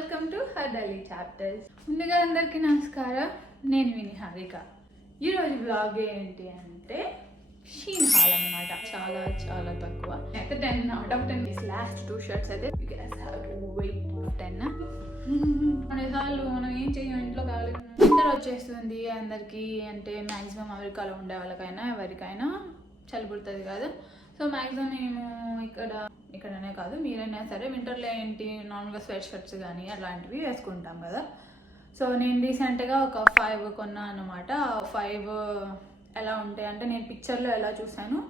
Welcome to her daily chapters. ముందుగా అందరికీ నమస్కారం, నేను విని హారిక. ఈరోజు బ్లాగ్ ఏంటి అంటే షీన్ హాల్ అనమాట. చాలా చాలా తక్కువ, అయితే 10 out of 10 లాస్ట్ 2 షర్ట్స్ అయితే you guys have to wait 10. కొన్నిసార్లు మనం ఏం చేయం, ఇంట్లో కావాలి. వింటర్ వచ్చేస్తుంది అందరికీ, అంటే మ్యాక్సిమం అమెరికాలో ఉండే వాళ్ళకైనా ఎవరికైనా చలి పుడుతుంది కదా. సో మ్యాక్సిమం మేము ఇక్కడనే కాదు, మీరైనా సరే వింటర్లో ఏంటి నార్మల్గా స్వెట్ షర్ట్స్ కానీ అలాంటివి వేసుకుంటాం కదా. సో నేను రీసెంట్గా ఒక 5 కొన్నా అనమాట. 5 ఎలా ఉంటాయి అంటే నేను పిక్చర్లో ఎలా చూసాను,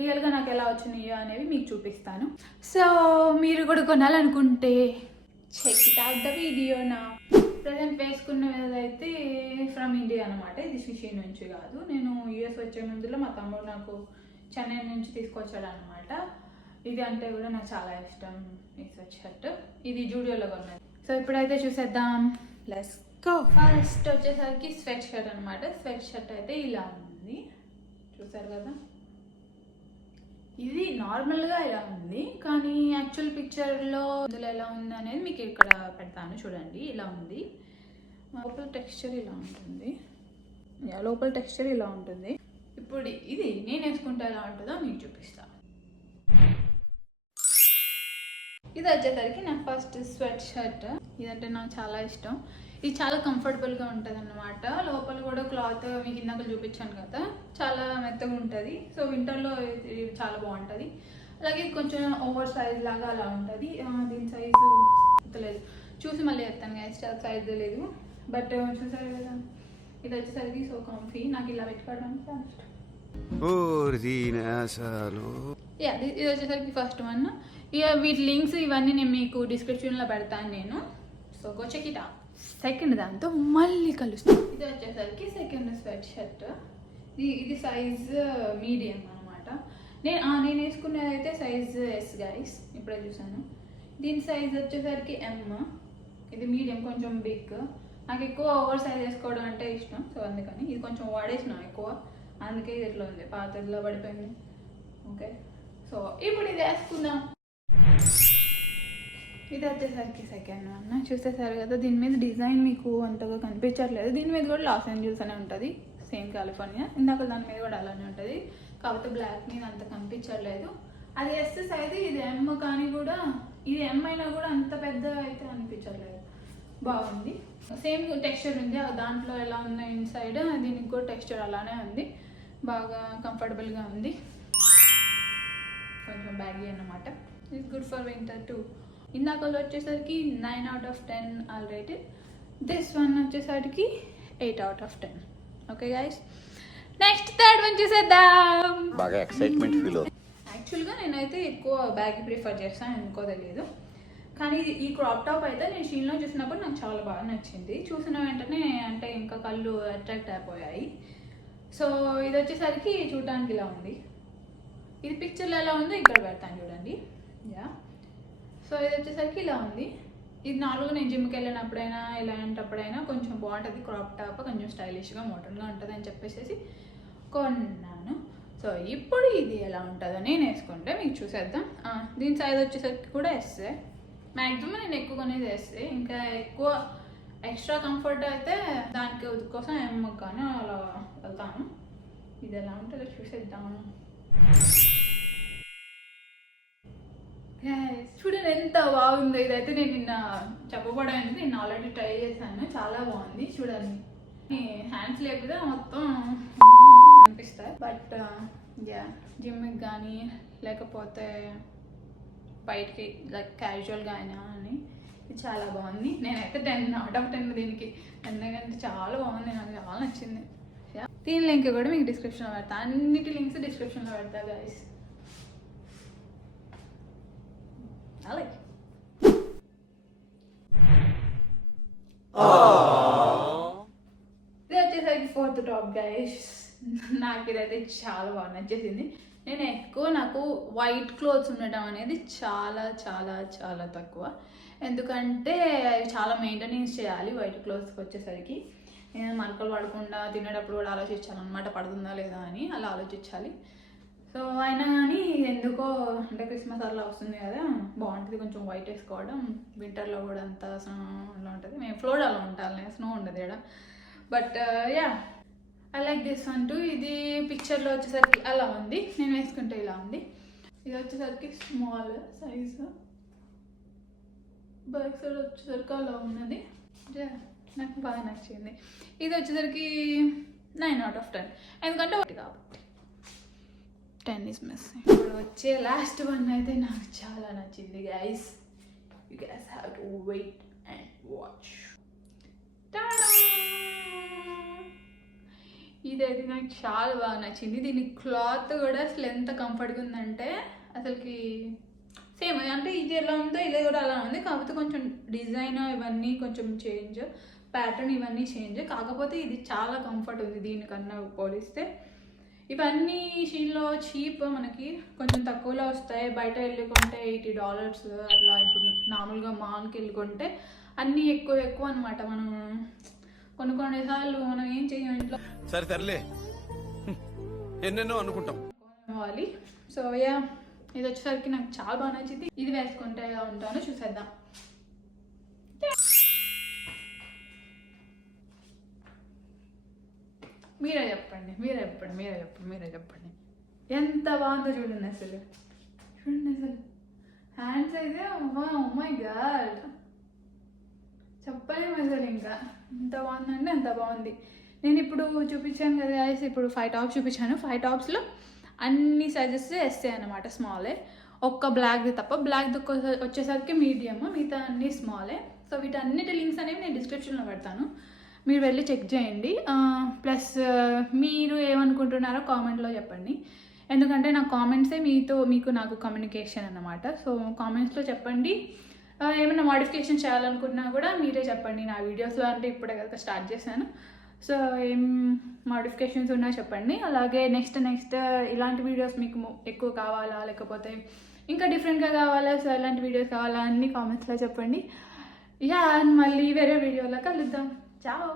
రియల్గా నాకు ఎలా వచ్చినాయో అనేవి మీకు చూపిస్తాను. సో మీరు కూడా కొనాలనుకుంటే check it out the video. నా ప్రజెంట్ వేసుకున్నది అయితే ఫ్రమ్ ఇండియా అనమాట. ఇది షిషి నుంచి కాదు, నేను యూఎస్ వచ్చే ముందులో మా తమ్ముడు నాకు చెన్నై నుంచి తీసుకొచ్చాడు అనమాట. ఇది అంటే కూడా నాకు చాలా ఇష్టం, ఈ స్వెట్ షర్ట్. ఇది జూడియోలో కొన్నది. సో ఇప్పుడైతే చూసేద్దాం, లెట్స్ గో. ఫస్ట్ వచ్చేసరికి స్వెట్ షర్ట్ అనమాట. స్వెట్ షర్ట్ అయితే ఇలా ఉంది, చూసారు కదా. ఇది నార్మల్గా ఇలా ఉంది, కానీ యాక్చువల్ పిక్చర్లో ఇందులో ఎలా ఉంది అనేది మీకు ఇక్కడ పెడతాను చూడండి. ఇలా ఉంది, లోపల టెక్స్చర్ ఇలా ఉంటుంది, లోపల టెక్స్చర్ ఇలా ఉంటుంది. ఇప్పుడు ఇది నేను వేసుకుంటే ఎలా ఉంటుందో మీకు చూపిస్తాను. ఇది వచ్చేసరికి నా ఫస్ట్ స్వెట్ షర్ట్. ఇదంటే నాకు చాలా ఇష్టం. ఇది చాలా కంఫర్టబుల్గా ఉంటుంది అన్నమాట. లోపల కూడా క్లాత్ మీకు ఇందాక చూపించాను కదా, చాలా మెత్తగా ఉంటుంది. సో వింటర్లో ఇది చాలా బాగుంటుంది. అలాగే కొంచెం ఓవర్ సైజ్ లాగా అలా ఉంటుంది. దీని సైజు లేదు, చూసి మళ్ళీ చెప్తాను కదా, సైజ్ లేదు. బట్ చూసారు కదా, ఇది వచ్చేసరికి సో కంఫీ. నాకు ఇలా పెట్టుకోవడానికి చాలా ఇష్టం. ఇది వచ్చేసరికి ఫస్ట్ వన్. ఇక వీటి లింక్స్ ఇవన్నీ నేను మీకు డిస్క్రిప్షన్లో పెడతాను నేను. So go check it out. Second దాంతో మళ్ళీ కలుస్తాను. ఇది వచ్చేసరికి సెకండ్ స్వెట్ షర్ట్. ఇది సైజ్ మీడియం అనమాట. నేను వేసుకునేది అయితే సైజ్ ఎస్ గైస్, ఇప్పుడే చూసాను. దీని సైజ్ వచ్చేసరికి ఎమ్. ఇది మీడియం, కొంచెం బిగ్. నాకు ఎక్కువ ఓవర్ సైజ్ వేసుకోవడం అంటే ఇష్టం. సో అందుకని ఇది కొంచెం వాడేసిన ఎక్కువ, అందుకే ఇది ఎట్లా ఉంది, పాతలో పడిపోయింది. ఓకే, సో ఇప్పుడు ఇది వేసుకుందాం. ఇది వచ్చేసరికి సెకండ్ వన్. చూసేసారు కదా, దీని మీద డిజైన్ మీకు అంతగా కనిపించట్లేదు. దీని మీద కూడా లాస్ ఏంజల్స్ అనే ఉంటుంది, సేమ్ కాలిఫోర్నియా. ఇందాక దాని మీద కూడా అలానే ఉంటుంది, కాకపోతే బ్లాక్ మీద అంత కనిపించట్లేదు. అది ఎస్ సైజ్, ఇది ఎమ్. కానీ కూడా ఇది ఎమ్ అయినా కూడా అంత పెద్ద అయితే అనిపించట్లేదు. బాగుంది, సేమ్ టెక్స్చర్ ఉంది. దాంట్లో ఎలా ఉందో ఇన్సైడ్, దీనికి కూడా టెక్స్చర్ అలానే ఉంది. బాగా కంఫర్టబుల్గా ఉంది, కొంచెం బ్యాగీ అన్నమాట. It's good for winter too. ఇందాకలో వచ్చేసరికి 9 out of 10 all rated. This one వచ్చేసరికి 8 out of 10. Okay guys, next third one చూసేద్దాం. బాగా ఎక్సైట్మెంట్ ఫీల్ అవుతుంది. యాక్చువల్గా నేనైతే ఎక్కువ బ్యాగ్ ప్రిఫర్ చేస్తాను, ఎందుకో తెలియదు. కానీ ఈ క్రాప్ టాప్ అయితే నేను షీన్లో చూసినప్పుడు నాకు చాలా బాగా నచ్చింది. చూసిన వెంటనే అంటే ఇంకా కళ్ళు అట్రాక్ట్ అయిపోయాయి. సో ఇది వచ్చేసరికి చూడటానికి ఇలా ఉంది. ఇది పిక్చర్లో ఎలా ఉందో ఇక్కడ పెడతాను చూడండి. యా, సో ఇది వచ్చేసరికి ఇలా ఉంది. ఇది నార్మల్గా నేను జిమ్కి వెళ్ళినప్పుడైనా ఇలాంటప్పుడైనా కొంచెం బాగుంటుంది. క్రాప్ టాప్ కొంచెం స్టైలిష్గా మోడర్న్గా ఉంటుంది అని చెప్పేసి కొన్నాను. సో ఇప్పుడు ఇది ఎలా ఉంటుందో నేను వేసుకుంటే మీకు చూసేద్దాం. దీని సైజ్ వచ్చేసరికి కూడా ఎస్సే. మ్యాక్సిమం నేను ఎక్కువ కొనేది వేస్తే, ఇంకా ఎక్కువ ఎక్స్ట్రా కంఫర్ట్ అయితే దానికి కోసం ఏమో కానీ అలా వెళ్తాను. ఇది ఎలా ఉంటుందో చూసేద్దాము. చూడండి ఎంత బాగుందో. ఇదైతే నేను నిన్న చెప్పబడేది, నేను ఆల్రెడీ ట్రై చేశాను, చాలా బాగుంది. చూడండి, హ్యాండ్స్ లేకపోతే మొత్తం అనిపిస్తాయి. బట్ యా, జిమ్కి కానీ లేకపోతే బయటికి లైక్ క్యాజువల్గా అయినా అని ఇది చాలా బాగుంది. నేనైతే 10 out of 10 దీనికి, ఎందుకంటే చాలా బాగుంది, నాకు చాలా నచ్చింది. దీని లింక్ కూడా మీకు డిస్క్రిప్షన్లో పెడతా, అన్నిటి లింక్స్ డిస్క్రిప్షన్లో పెడతా గైస్. అలాగే ఇది వచ్చేసరికి ఫోర్త్ టాప్ గైస్. నాకు ఇదైతే చాలా బాగా నచ్చేసింది. నాకు వైట్ క్లోత్స్ ఉండటం అనేది చాలా చాలా చాలా తక్కువ, ఎందుకంటే చాలా మెయింటెనెన్స్ చేయాలి వైట్ క్లోత్స్కి వచ్చేసరికి. నేను మరకలు పడకుండా తినేటప్పుడు కూడా ఆలోచించాలి అనమాట, పడుతుందా లేదా అని అలా ఆలోచించాలి. సో అయినా కానీ ఎందుకో అంటే క్రిస్మస్ అలా వస్తుంది కదా, బాగుంటుంది కొంచెం వైట్ వేసుకోవడం. వింటర్లో కూడా అంతా స్నోలో ఉంటుంది. మేము ఫ్లోరిడాలో ఉంటాను, స్నో ఉండదు ఇక్కడ. But yeah I like this one two. ఇది పిక్చర్లో వచ్చేసరికి అలా ఉంది, నేను వేసుకుంటే ఇలా ఉంది. ఇది వచ్చేసరికి స్మాల్ సైజు, బ్యాక్ సైడ్ వచ్చేసరికి అలా ఉన్నది. నాకు బాగా నచ్చింది. ఇది వచ్చేసరికి 9/10, ఎందుకంటే ఒకటి కాబట్టి 10 is missing. ఇప్పుడు వచ్చే లాస్ట్ వన్ అయితే నాకు చాలా నచ్చింది guys. You guys have to wait and watch. ఇదైతే నాకు చాలా బాగా నచ్చింది. దీని క్లాత్ కూడా అసలు ఎంత కంఫర్ట్గా ఉందంటే అసలుకి సేమ్ అంటే ఇది ఎలా ఉందో ఇది కూడా అలా ఉంది, కాకపోతే కొంచెం డిజైన్ ఇవన్నీ కొంచెం చేంజ్, ప్యాటర్న్ ఇవన్నీ చేంజ్, కాకపోతే ఇది చాలా కంఫర్ట్ ఉంది దీనికన్నా పోలిస్తే. ఇవన్నీ షీన్లో చీప్, మనకి కొంచెం తక్కువలో వస్తాయి. బయట వెళ్ళుకుంటే $80 అట్లా. ఇప్పుడు నార్మల్గా మాల్కి వెళ్ళుకుంటే అన్నీ ఎక్కువ అనమాట. మనం కొన్నిసార్లు మనం ఏం చేయం ఇంట్లో, సరే తరలే ఎన్నెన్నో అనుకుంటాం కొనుక్కోవాలి. సో యా ఇది వచ్చేసరికి నాకు చాలా బాగా నచ్చింది. ఇది వేసుకుంటే ఎలా ఉంటానో చూసేద్దాం. మీరే చెప్పండి ఎంత బాగుందో చూడండి అసలు. హ్యాండ్స్ అయితే ఓ మై గాడ్ చెప్పలేము అసలు. ఇంకా ఎంత బాగుందంటే అంత బాగుంది. నేను ఇప్పుడు చూపించాను కదా, ఇప్పుడు 5 టాప్స్ చూపించాను. 5 టాప్స్లో అన్ని సైజెస్ వేస్తాయి అన్నమాట, స్మాలే. ఒక్క బ్లాక్ది తప్ప, బ్లాక్ది వచ్చేసరికి మీడియం, మిగతా అన్ని స్మాలే. సో వీటన్నిటి లింక్స్ అనేవి నేను డిస్క్రిప్షన్లో పెడతాను, మీరు వెళ్ళి చెక్ చేయండి. ప్లస్ మీరు ఏమనుకుంటున్నారో కామెంట్లో చెప్పండి, ఎందుకంటే నా కామెంట్సే నాకు కమ్యూనికేషన్ అన్నమాట. సో కామెంట్స్లో చెప్పండి. ఏమైనా మోడిఫికేషన్ చేయాలనుకున్నా కూడా మీరే చెప్పండి నా వీడియోస్లో. అంటే ఇప్పుడే కదా స్టార్ట్ చేశాను, సో ఏం మోడిఫికేషన్స్ ఉన్నా చెప్పండి. అలాగే నెక్స్ట్ ఇలాంటి వీడియోస్ మీకు ఎక్కువ కావాలా, లేకపోతే ఇంకా డిఫరెంట్గా కావాలా, సో ఇలాంటి వీడియోస్ కావాలా అన్ని కామెంట్స్లో చెప్పండి. మళ్ళీ వేరే వీడియోలో కలుద్దాం. చావ్.